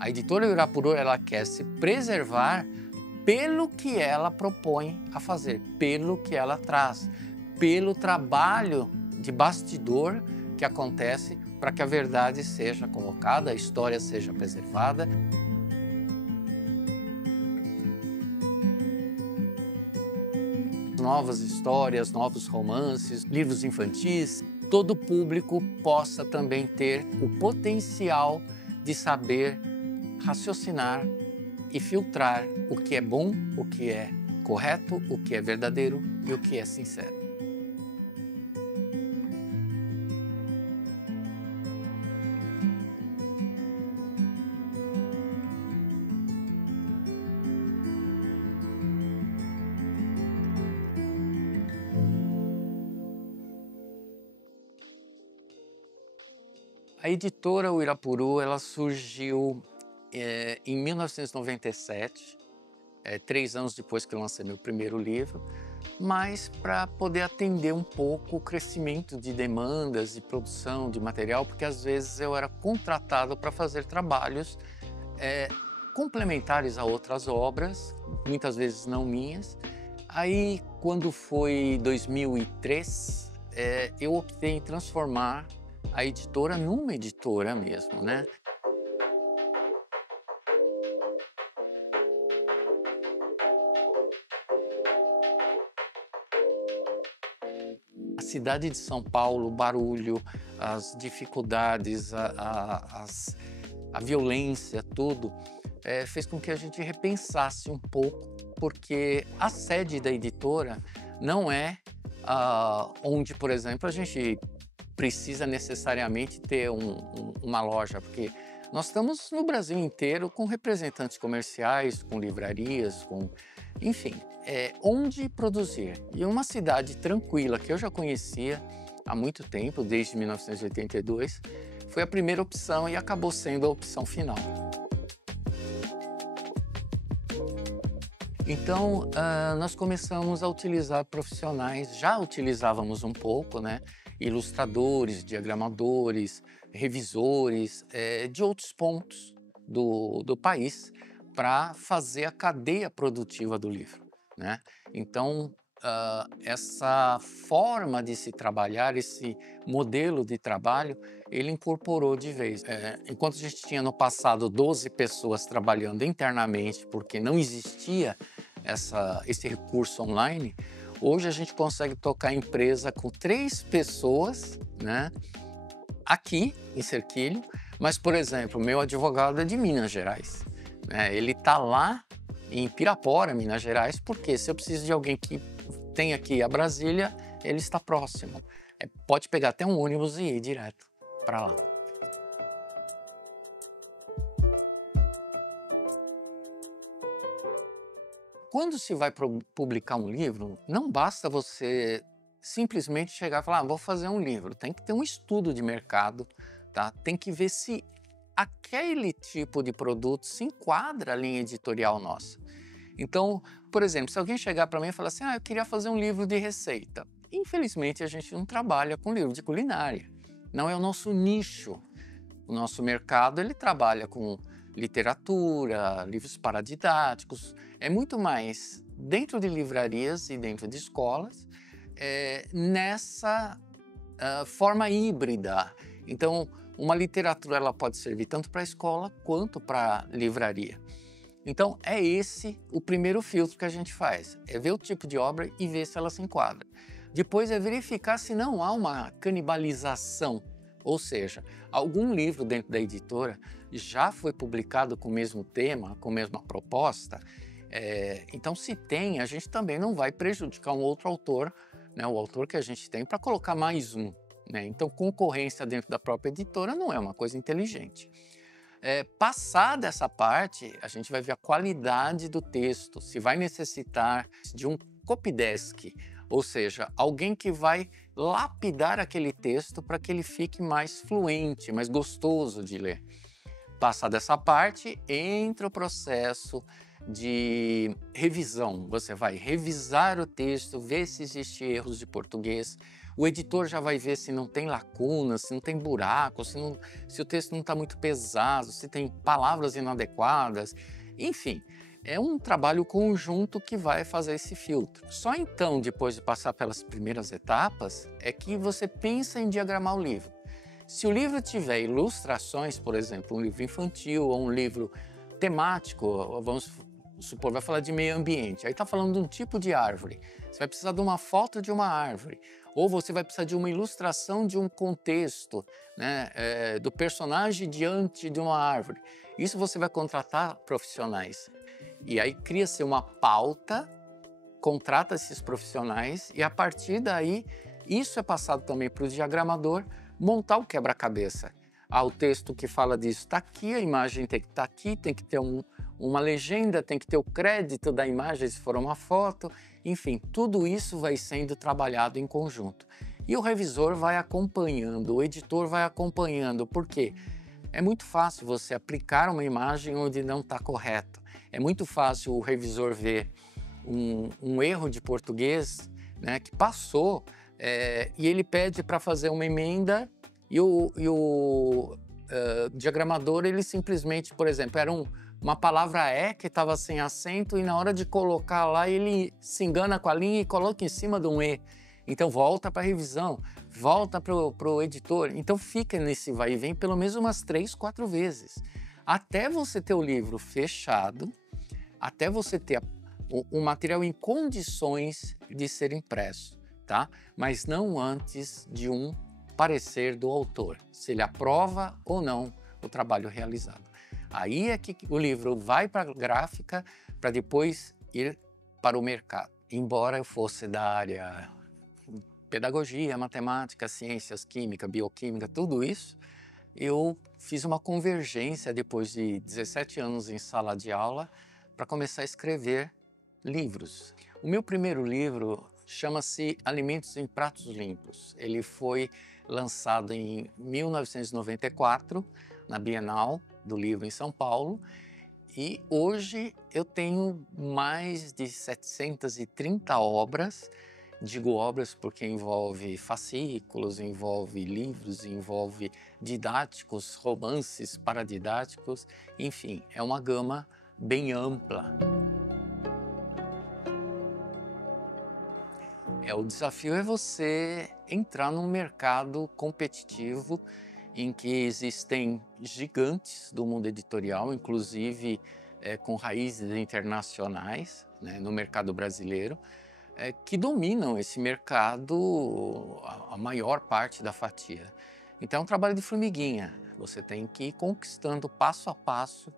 A editora Irapuru, ela quer se preservar pelo que ela propõe a fazer, pelo que ela traz, pelo trabalho de bastidor que acontece para que a verdade seja colocada, a história seja preservada. Novas histórias, novos romances, livros infantis, todo público possa também ter o potencial de saber raciocinar e filtrar o que é bom, o que é correto, o que é verdadeiro e o que é sincero. A editora Irapuru, ela surgiu em 1997, 3 anos depois que eu lancei meu primeiro livro, mas para poder atender um pouco o crescimento de demandas, de produção de material, porque às vezes eu era contratado para fazer trabalhos complementares a outras obras, muitas vezes não minhas. Aí, quando foi 2003, eu optei em transformar a editora numa editora mesmo, né? A cidade de São Paulo, o barulho, as dificuldades, a violência, tudo, fez com que a gente repensasse um pouco, porque a sede da editora não é onde, por exemplo, a gente precisa necessariamente ter uma loja, porque nós estamos no Brasil inteiro com representantes comerciais, com livrarias, enfim, onde produzir. E uma cidade tranquila, que eu já conhecia há muito tempo, desde 1982, foi a primeira opção e acabou sendo a opção final. Então, nós começamos a utilizar profissionais, já utilizávamos um pouco, né? Ilustradores, diagramadores, revisores de outros pontos do país para fazer a cadeia produtiva do livro, né? Então, essa forma de se trabalhar, esse modelo de trabalho, ele incorporou de vez. Enquanto a gente tinha no passado 12 pessoas trabalhando internamente, porque não existia esse recurso online, hoje a gente consegue tocar a empresa com 3 pessoas, né? Aqui em Cerquilho, mas, por exemplo, meu advogado é de Minas Gerais, né? Ele está lá em Pirapora, Minas Gerais, porque se eu preciso de alguém que tenha que ir a Brasília, ele está próximo. Pode pegar até um ônibus e ir direto para lá. Quando se vai publicar um livro, não basta você simplesmente chegar e falar, vou fazer um livro. Tem que ter um estudo de mercado, tá? Tem que ver se aquele tipo de produto se enquadra à linha editorial nossa. Então, por exemplo, se alguém chegar para mim e falar assim, eu queria fazer um livro de receita. Infelizmente, a gente não trabalha com livro de culinária. Não é o nosso nicho. O nosso mercado, ele trabalha com literatura, livros paradidáticos. É muito mais dentro de livrarias e dentro de escolas, nessa forma híbrida. Então, uma literatura ela pode servir tanto para a escola quanto para a livraria. Então, é esse o primeiro filtro que a gente faz. É ver o tipo de obra e ver se ela se enquadra. Depois é verificar se não há uma canibalização. Ou seja, algum livro dentro da editora já foi publicado com o mesmo tema, com a mesma proposta. Então, se tem, a gente também não vai prejudicar um outro autor, né, o autor que a gente tem, para colocar mais um, né? Então, concorrência dentro da própria editora não é uma coisa inteligente. Passada essa parte, a gente vai ver a qualidade do texto, se vai necessitar de um copydesk, ou seja, alguém que vai lapidar aquele texto para que ele fique mais fluente, mais gostoso de ler. Passada essa parte, entra o processo de revisão. Você vai revisar o texto, ver se existem erros de português. O editor já vai ver se não tem lacunas, se não tem buracos, se o texto não está muito pesado, se tem palavras inadequadas. Enfim, é um trabalho conjunto que vai fazer esse filtro. Só então, depois de passar pelas primeiras etapas, é que você pensa em diagramar o livro. Se o livro tiver ilustrações, por exemplo, um livro infantil ou um livro temático, vamos supor, vai falar de meio ambiente, aí está falando de um tipo de árvore, você vai precisar de uma foto de uma árvore, ou você vai precisar de uma ilustração de um contexto, né, do personagem diante de uma árvore. Isso você vai contratar profissionais. E aí cria-se uma pauta, contrata esses profissionais e a partir daí isso é passado também para o diagramador montar o quebra-cabeça. O texto que fala disso está aqui, a imagem tem que estar aqui, tem que ter uma legenda, tem que ter o crédito da imagem se for uma foto, enfim, tudo isso vai sendo trabalhado em conjunto. E o revisor vai acompanhando, o editor vai acompanhando, por quê? É muito fácil você aplicar uma imagem onde não está correto. É muito fácil o revisor ver um erro de português, né, que passou e ele pede para fazer uma emenda e o diagramador, ele simplesmente, por exemplo, era uma palavra que estava sem acento e na hora de colocar lá ele se engana com a linha e coloca em cima de um E. Então volta para a revisão, volta para o editor. Então fica nesse vai e vem pelo menos umas 3, 4 vezes. Até você ter o livro fechado, até você ter o material em condições de ser impresso, tá? Mas não antes de um parecer do autor, se ele aprova ou não o trabalho realizado. Aí é que o livro vai para a gráfica para depois ir para o mercado. Embora eu fosse da área pedagogia, matemática, ciências, química, bioquímica, tudo isso, eu fiz uma convergência depois de 17 anos em sala de aula para começar a escrever livros. O meu primeiro livro chama-se Alimentos em Pratos Limpos. Ele foi lançado em 1994, na Bienal do Livro em São Paulo, e hoje eu tenho mais de 730 obras. Digo obras porque envolve fascículos, envolve livros, envolve didáticos, romances paradidáticos, enfim, é uma gama bem ampla. O desafio é você entrar num mercado competitivo em que existem gigantes do mundo editorial, inclusive com raízes internacionais, né, no mercado brasileiro, que dominam esse mercado a maior parte da fatia. Então é um trabalho de formiguinha, você tem que ir conquistando passo a passo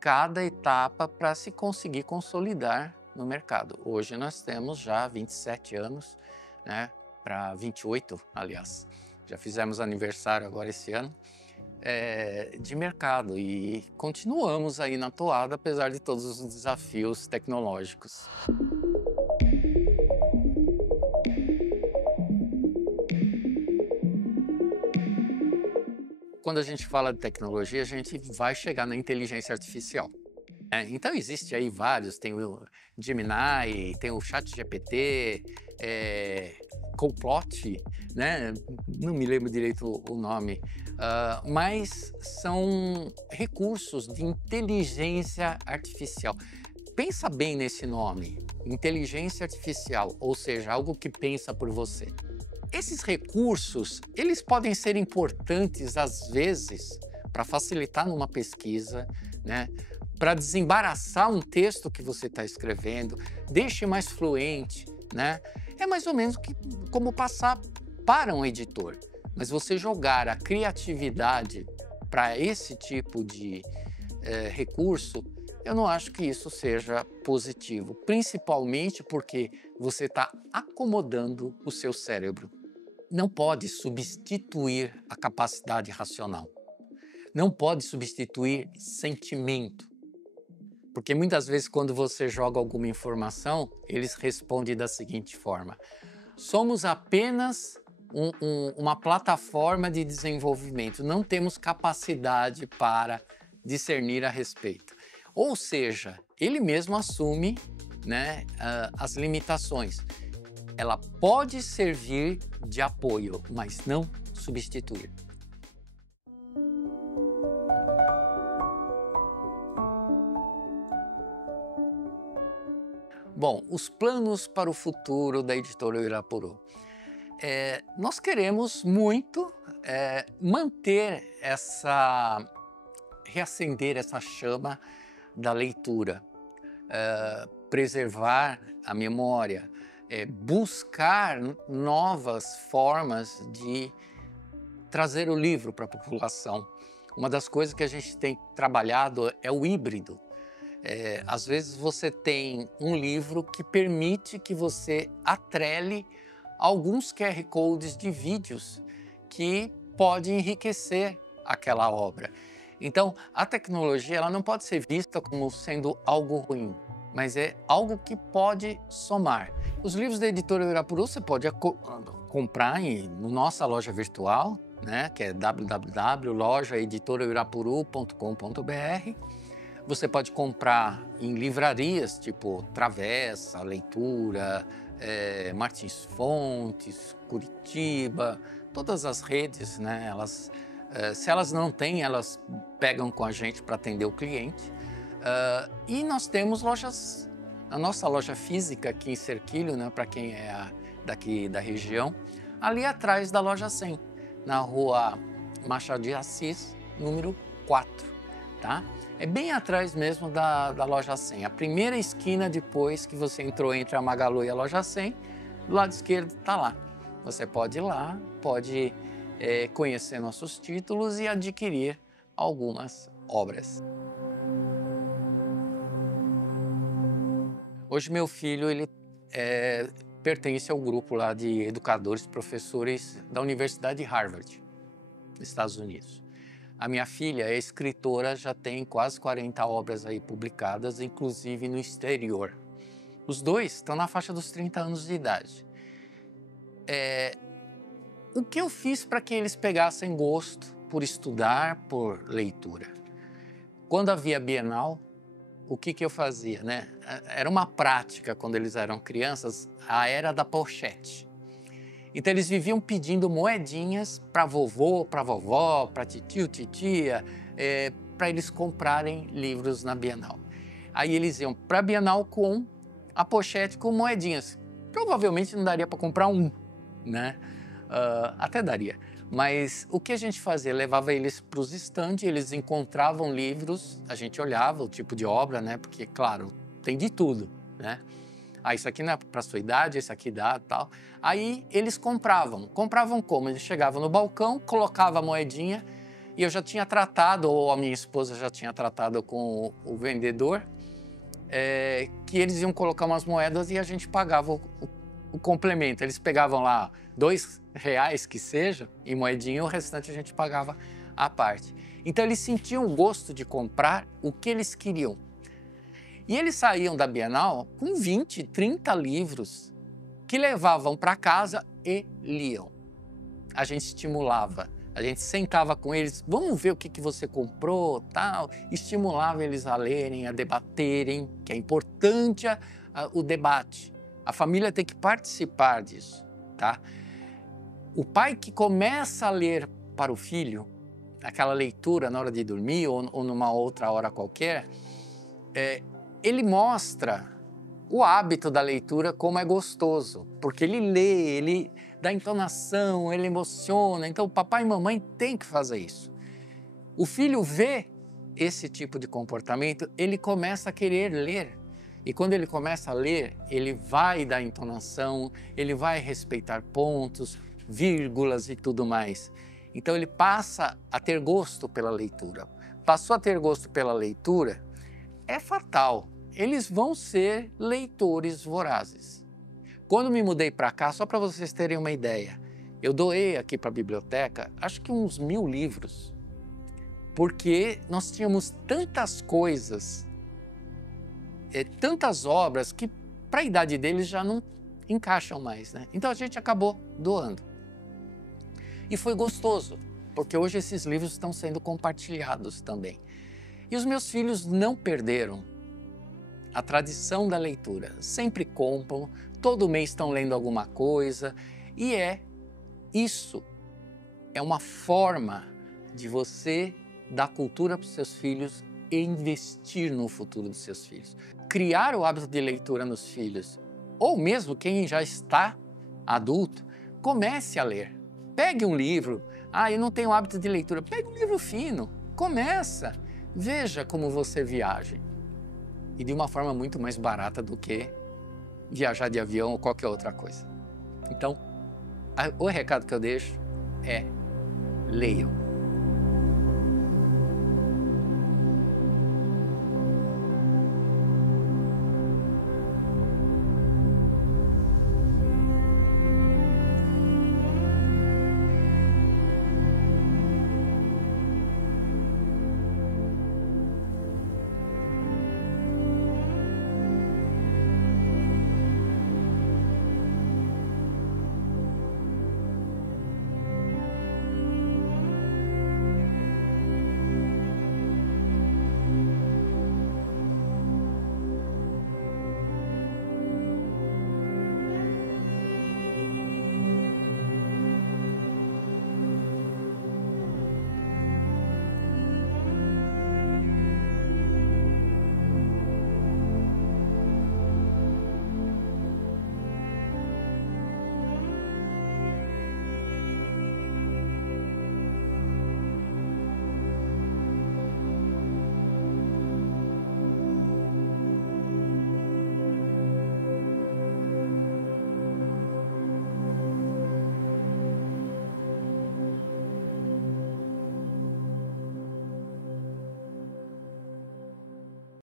cada etapa para se conseguir consolidar no mercado. Hoje nós temos já 27 anos, né, para 28, aliás, já fizemos aniversário agora esse ano, de mercado e continuamos aí na toada, apesar de todos os desafios tecnológicos. Quando a gente fala de tecnologia, a gente vai chegar na inteligência artificial. Então existe aí vários, tem o Gemini, tem o ChatGPT, Copilot, né? Não me lembro direito o nome, mas são recursos de inteligência artificial. Pensa bem nesse nome, inteligência artificial, ou seja, algo que pensa por você. Esses recursos, eles podem ser importantes às vezes para facilitar numa pesquisa, né? Para desembaraçar um texto que você está escrevendo, deixe mais fluente, né? É mais ou menos como passar para um editor. Mas você jogar a criatividade para esse tipo de recurso, eu não acho que isso seja positivo, principalmente porque você está acomodando o seu cérebro. Não pode substituir a capacidade racional. Não pode substituir sentimento. Porque muitas vezes quando você joga alguma informação, eles respondem da seguinte forma: somos apenas uma plataforma de desenvolvimento, não temos capacidade para discernir a respeito. Ou seja, ele mesmo assume, né, as limitações. Ela pode servir de apoio, mas não substituir. Bom, os planos para o futuro da Editora Irapuru. Nós queremos muito manter reacender essa chama da leitura, preservar a memória, buscar novas formas de trazer o livro para a população. Uma das coisas que a gente tem trabalhado é o híbrido. Às vezes você tem um livro que permite que você atrele alguns QR Codes de vídeos que podem enriquecer aquela obra. Então, a tecnologia ela não pode ser vista como sendo algo ruim, mas é algo que pode somar. Os livros da Editora Irapuru você pode comprar na nossa loja virtual, né, que é www.lojaeditorairapuru.com.br. Você pode comprar em livrarias tipo Travessa, Leitura, Martins Fontes, Curitiba, todas as redes, né? Se elas não têm, elas pegam com a gente para atender o cliente. E nós temos lojas, a nossa loja física aqui em Cerquilho, né? Para quem é daqui da região, ali atrás da loja 100, na rua Machado de Assis, número 4, tá? É bem atrás mesmo da loja 100. A primeira esquina depois que você entrou entre a Magalu e a loja 100, do lado esquerdo está lá. Você pode ir lá, pode conhecer nossos títulos e adquirir algumas obras. Hoje meu filho ele pertence ao grupo lá de educadores, professores da Universidade de Harvard, nos Estados Unidos. A minha filha é escritora, já tem quase 40 obras aí publicadas, inclusive no exterior. Os dois estão na faixa dos 30 anos de idade. O que eu fiz para que eles pegassem gosto por estudar, por leitura? Quando havia Bienal, o que eu fazia, né? Era uma prática, quando eles eram crianças, a era da pochete. Então eles viviam pedindo moedinhas para vovô, para vovó, para titio, titia, para eles comprarem livros na Bienal. Aí eles iam para a Bienal com a pochete com moedinhas. Provavelmente não daria para comprar um, né? Até daria. Mas o que a gente fazia? Levava eles para os estandes, eles encontravam livros, a gente olhava o tipo de obra, né? Porque, claro, tem de tudo, né? Isso aqui não é para a sua idade, esse aqui dá, tal. Aí eles compravam. Compravam como? Eles chegavam no balcão, colocavam a moedinha e eu já tinha tratado, ou a minha esposa já tinha tratado com o vendedor, que eles iam colocar umas moedas e a gente pagava o complemento. Eles pegavam lá R$2 que seja, em moedinha, e o restante a gente pagava à parte. Então eles sentiam o gosto de comprar o que eles queriam. E eles saíam da Bienal com 20, 30 livros que levavam para casa e liam. A gente estimulava, a gente sentava com eles, vamos ver o que você comprou, tal. Estimulava eles a lerem, a debaterem, que é importante o debate. A família tem que participar disso, tá? O pai que começa a ler para o filho, aquela leitura na hora de dormir ou numa outra hora qualquer, ele mostra o hábito da leitura como é gostoso, porque ele lê, ele dá entonação, ele emociona. Então, papai e mamãe têm que fazer isso. O filho vê esse tipo de comportamento, ele começa a querer ler. E quando ele começa a ler, ele vai dar entonação, ele vai respeitar pontos, vírgulas e tudo mais. Então, ele passa a ter gosto pela leitura. Passou a ter gosto pela leitura, é fatal. Eles vão ser leitores vorazes. Quando me mudei para cá, só para vocês terem uma ideia, eu doei aqui para a biblioteca, acho que uns 1000 livros, porque nós tínhamos tantas coisas, tantas obras que para a idade deles já não encaixam mais, né? Então a gente acabou doando. E foi gostoso, porque hoje esses livros estão sendo compartilhados também. E os meus filhos não perderam a tradição da leitura. Sempre compram, todo mês estão lendo alguma coisa. E isso é uma forma de você dar cultura para os seus filhos e investir no futuro dos seus filhos. Criar o hábito de leitura nos filhos, ou mesmo quem já está adulto, comece a ler. Pegue um livro. Eu não tenho hábito de leitura. Pegue um livro fino. Começa. Veja como você viaja. E de uma forma muito mais barata do que viajar de avião ou qualquer outra coisa. Então, o recado que eu deixo é: leiam.